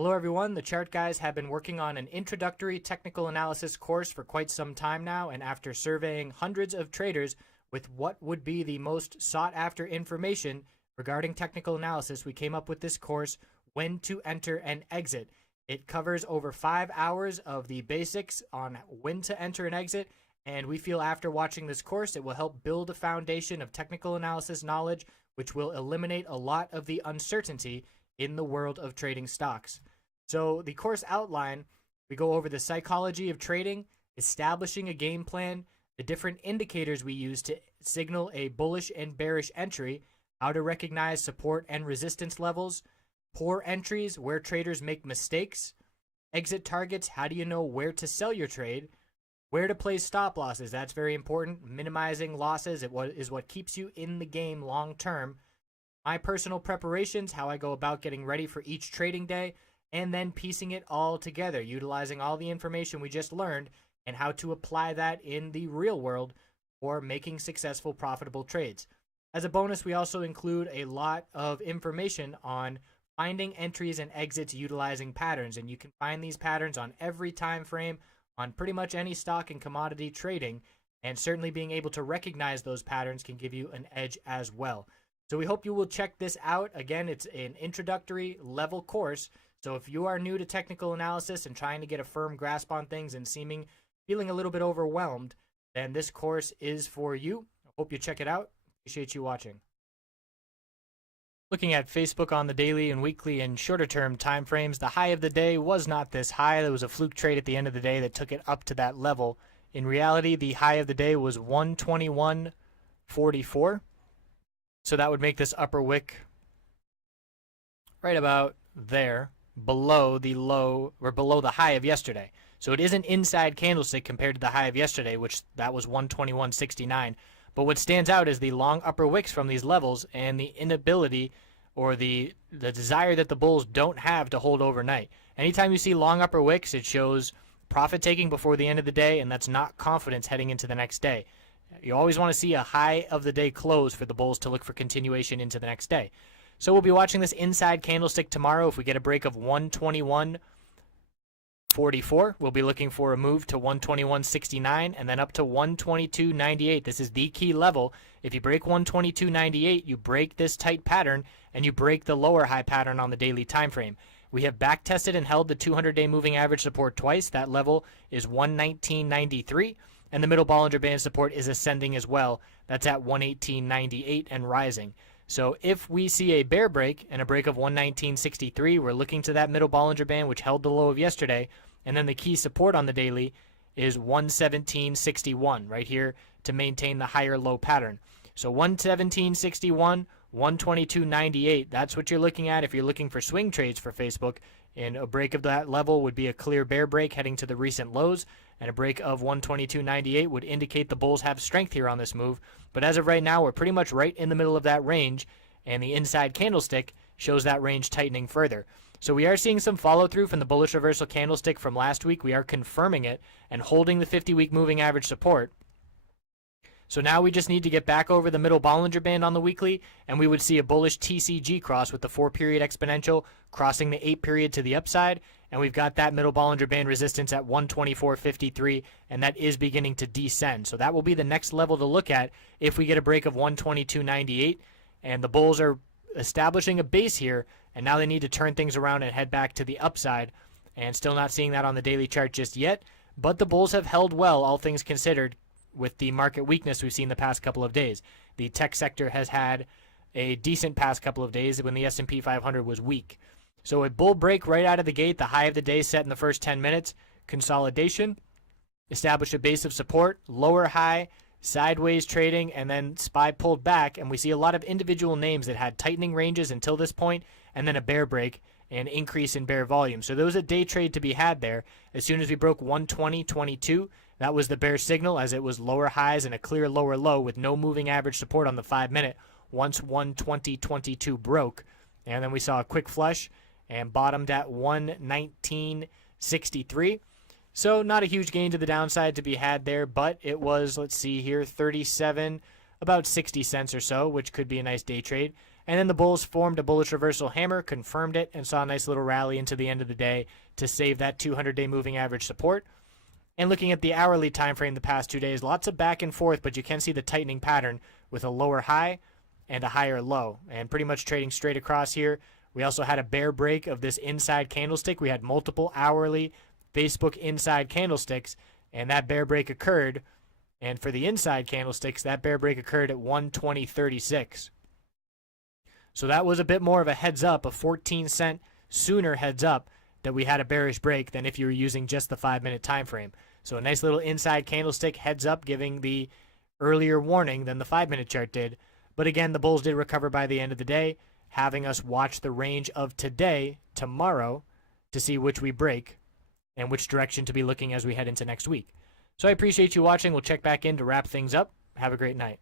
Hello everyone, the Chart Guys have been working on an introductory technical analysis course for quite some time now, and after surveying hundreds of traders with what would be the most sought after information regarding technical analysis, we came up with this course, When to Enter and Exit. It covers over 5 hours of the basics on when to enter and exit, and we feel after watching this course it will help build a foundation of technical analysis knowledge which will eliminate a lot of the uncertainty in the world of trading stocks. So the course outline, we go over the psychology of trading, establishing a game plan, the different indicators we use to signal a bullish and bearish entry, how to recognize support and resistance levels, poor entries, where traders make mistakes, exit targets, how do you know where to sell your trade, where to place stop losses, that's very important, minimizing losses is what keeps you in the game long term, my personal preparations, how I go about getting ready for each trading day, and then piecing it all together, utilizing all the information we just learned and how to apply that in the real world for making successful, profitable trades. As a bonus, we also include a lot of information on finding entries and exits utilizing patterns, and you can find these patterns on every time frame on pretty much any stock and commodity trading, and certainly being able to recognize those patterns can give you an edge as well. So we hope you will check this out. Again, it's an introductory level course. So if you are new to technical analysis and trying to get a firm grasp on things and feeling a little bit overwhelmed, then this course is for you. I hope you check it out. Appreciate you watching. Looking at Facebook on the daily and weekly and shorter term time frames, the high of the day was not this high. There was a fluke trade at the end of the day that took it up to that level. In reality, the high of the day was 121.44. So that would make this upper wick right about there, below the low or below the high of yesterday. So it is an inside candlestick compared to the high of yesterday, which that was 121.69. But what stands out is the long upper wicks from these levels and the inability or the desire that the bulls don't have to hold overnight. Anytime you see long upper wicks, it shows profit taking before the end of the day, and that's not confidence heading into the next day. You always want to see a high of the day close for the bulls to look for continuation into the next day. So we'll be watching this inside candlestick tomorrow. If we get a break of 121.44, we'll be looking for a move to 121.69 and then up to 122.98. This is the key level. If you break 122.98, you break this tight pattern and you break the lower high pattern on the daily time frame. We have back tested and held the 200-day moving average support twice. That level is 119.93. And the middle Bollinger Band support is ascending as well. That's at 118.98 and rising. So if we see a bear break and a break of 119.63, we're looking to that middle Bollinger Band, which held the low of yesterday. And then the key support on the daily is 117.61 right here to maintain the higher low pattern. So 117.61, 122.98, that's what you're looking at if you're looking for swing trades for Facebook. And a break of that level would be a clear bear break heading to the recent lows. And a break of 122.98 would indicate the bulls have strength here on this move. But as of right now, we're pretty much right in the middle of that range, and the inside candlestick shows that range tightening further. So we are seeing some follow-through from the bullish reversal candlestick from last week. We are confirming it and holding the 50-week moving average support. So now we just need to get back over the middle Bollinger Band on the weekly, and we would see a bullish TCG cross with the 4-period exponential crossing the 8-period to the upside. And we've got that middle Bollinger Band resistance at 124.53, and that is beginning to descend. So that will be the next level to look at if we get a break of 122.98. And the bulls are establishing a base here, and now they need to turn things around and head back to the upside. And still not seeing that on the daily chart just yet. But the bulls have held well, all things considered, with the market weakness we've seen the past couple of days. The tech sector has had a decent past couple of days when the S&P 500 was weak. So a bull break right out of the gate, the high of the day set in the first 10 minutes, consolidation, establish a base of support, lower high, sideways trading, and then SPY pulled back, and we see a lot of individual names that had tightening ranges until this point, and then a bear break and increase in bear volume. So there was a day trade to be had there. As soon as we broke 120.22, that was the bear signal, as it was lower highs and a clear lower low with no moving average support on the 5-minute once 120.22 broke. And then we saw a quick flush and bottomed at 119.63. So not a huge gain to the downside to be had there, but it was, let's see here, 37, about 60 cents or so, which could be a nice day trade. And then the bulls formed a bullish reversal hammer, confirmed it, and saw a nice little rally into the end of the day to save that 200-day moving average support. And looking at the hourly time frame the past 2 days, lots of back and forth, but you can see the tightening pattern with a lower high and a higher low, and pretty much trading straight across here. We also had a bear break of this inside candlestick. We had multiple hourly Facebook inside candlesticks, and that bear break occurred. And for the inside candlesticks, that bear break occurred at 120.36. So that was a bit more of a heads up, a 14-cent sooner heads up that we had a bearish break than if you were using just the 5-minute time frame. So a nice little inside candlestick heads up, giving the earlier warning than the 5-minute chart did. But again, the bulls did recover by the end of the day, having us watch the range of today, tomorrow, to see which we break and which direction to be looking as we head into next week. So I appreciate you watching. We'll check back in to wrap things up. Have a great night.